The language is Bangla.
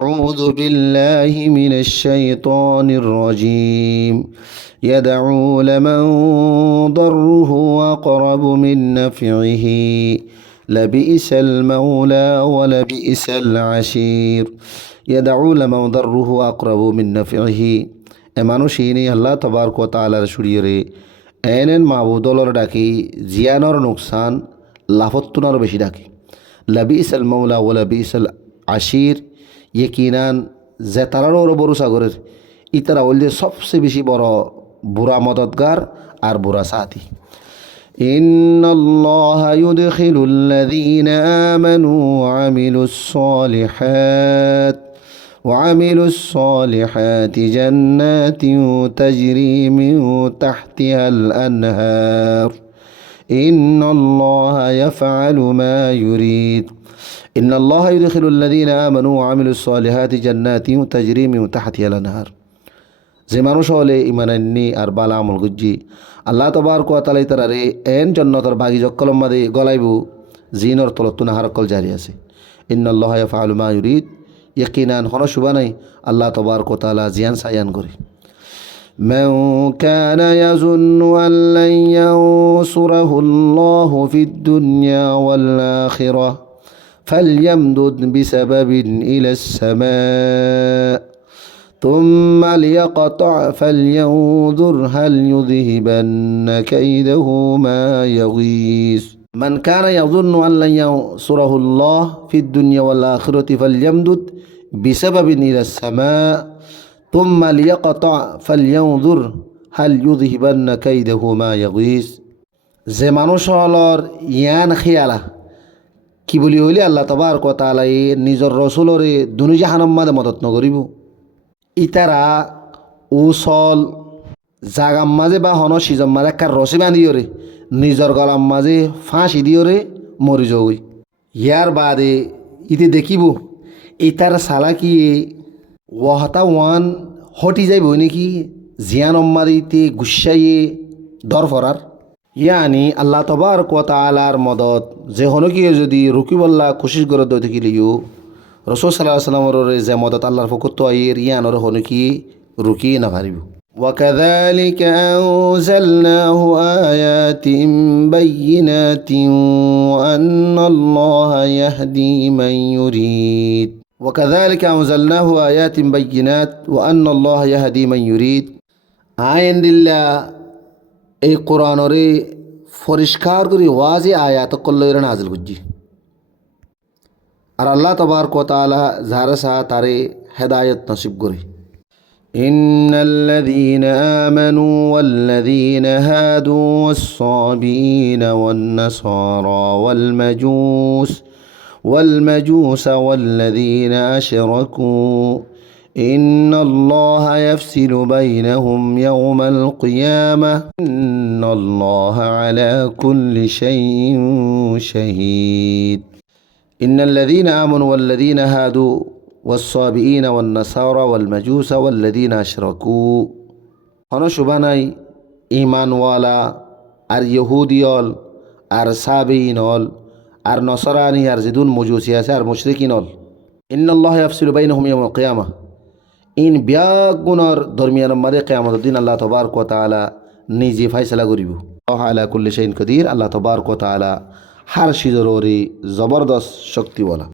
أعوذ بالله من الشيطان الرجيم يدعو لمن ضره أقرب من نفعه لبئس المولى ولبئس العشير يدعو لمن ضره أقرب من نفعه মানুষইনি আল্লাহ তবারক ওয়া তাআলার শুরিয়রে এনেন মাবুদলর ডাকি জিয়ানর নুকসান লাফত্তুনার বেশি ডাকি লাবিসাল মাওলা ওয়া লাবিসাল আশির ইয়কিনান যে তারারও বড় সাগরের ইতারা হল যে সবচেয়ে বেশি বড় বুড়া মদতগার আর বুড়া সাথী إن الله يدخل الذين آمنوا وعملوا الصالحات جنات تجري من تحتها الأنهار إن الله يفعل ما يريد إن الله يدخل الذين آمنوا وعملوا الصالحات جنات تجري من تحتها الأنهار যে মানুষ হলে ইমান আননি আর বালা আমল গুজ্জি আল্লাহ তবারক ওয়া তাআলা তারারে এন জান্নাতের বাগি জক্কলম মাদে গলাইবু জিনর তলতু নাহার কল জারি আছে ইন্নাল্লাহা ইয়াফআলু মা ইউরিদ ইয়াকিনান হন সুবানাই আল্লাহ তবারক ওয়া তাআলা জিয়ান সায়ান করে من كان يظن أن لن ينصره الله في الدنيا والآخرة فليمدد بسبب إلى السماء ثم ليقطع فلينظر هل يذهبن كيده ما يغيظ من كان يظن أن لن ينصره الله في الدنيا والآخرة فليمدد بسبب إلى السماء ثم ليقطع فلينظر هل يذهبن كيده ما يغيظ যে মানুষ হলর ইয়ান খেয়ালা কি বলি হইলে আল্লাহ তাবারক ওয়া তাআলা নিজর রসুলরে দুনি জাহান্নাম মাদে মদত নকরিব ইতারা উসল জাগাম মাঝে বা হন সিজম মাঝে একটা রসি বাঁধিওরে নিজর গলাম মাঝে ফাঁসি দিওরে মরি যাই ইয়ার বাদে ইতে দেখিব ইতার সালাকিয়ে ওয়াহতা ওয়ান হটি যাইব নাকি জিয়ান অম্মাদ ইতে গুসাইয়ে দর ফরার ইয়ানি আল্লাহ তবারক ওয়া তাআলার মদত যে হনকিয়ে যদি রুকিবল্লা কোশিশ করে দই দেখিলিও রসুল সাল্লাল্লাহু আলাইহি ওয়াসাল্লামের যে মদত আল্লাহর পক্ষ আইয়ের ইয়ানর হনকি রুকি না পারিব وكذلك أنزلناه آيات بينات وأن الله يهدي من يريد وكذلك أنزلناه آيات بينات وأن الله يهدي من يريد আইন দিল্লা এই কোরআনরে পরিষ্কার করে ওয়াজি আয়াত কল্লইরা নাজিল করছি আর আল্লাহ তবারক ওয়া তাআলা যারা সাহা তারে হেদায়েত নসিব করে إن الذين آمنوا والذين هادوا والصابئين والنصارى والمجوس والذين أشركوا إن الله يفصل بينهم يوم القيامة إن الله على كل شيء شهيد إن الذين آمنوا والذين هادوا والصابئين والنصارى والمجوس والذين أشركوا هنا شباناي إيمان والا আর ইহুদিয়ল আর সাবিইনল আর নসরানি আর জিদুন মজুসি আছে আর মুশরিকিনল ইন্নাল্লাহ ইয়াফসিলু বাইনাহুম ইয়াউমাল কিয়ামাহ ইন বিয়াগুনর দরমিয়ান মাদে কিয়ামতের দিন আল্লাহ তাবারক ওয়া তাআলা নিজে ফয়সালা করিব আল্লাহু আলা কুল্লি শাইইন কাদির আল্লাহ তাবারক ওয়া তাআলা হার শিজররি জবরদস্ত শক্তিওয়ালা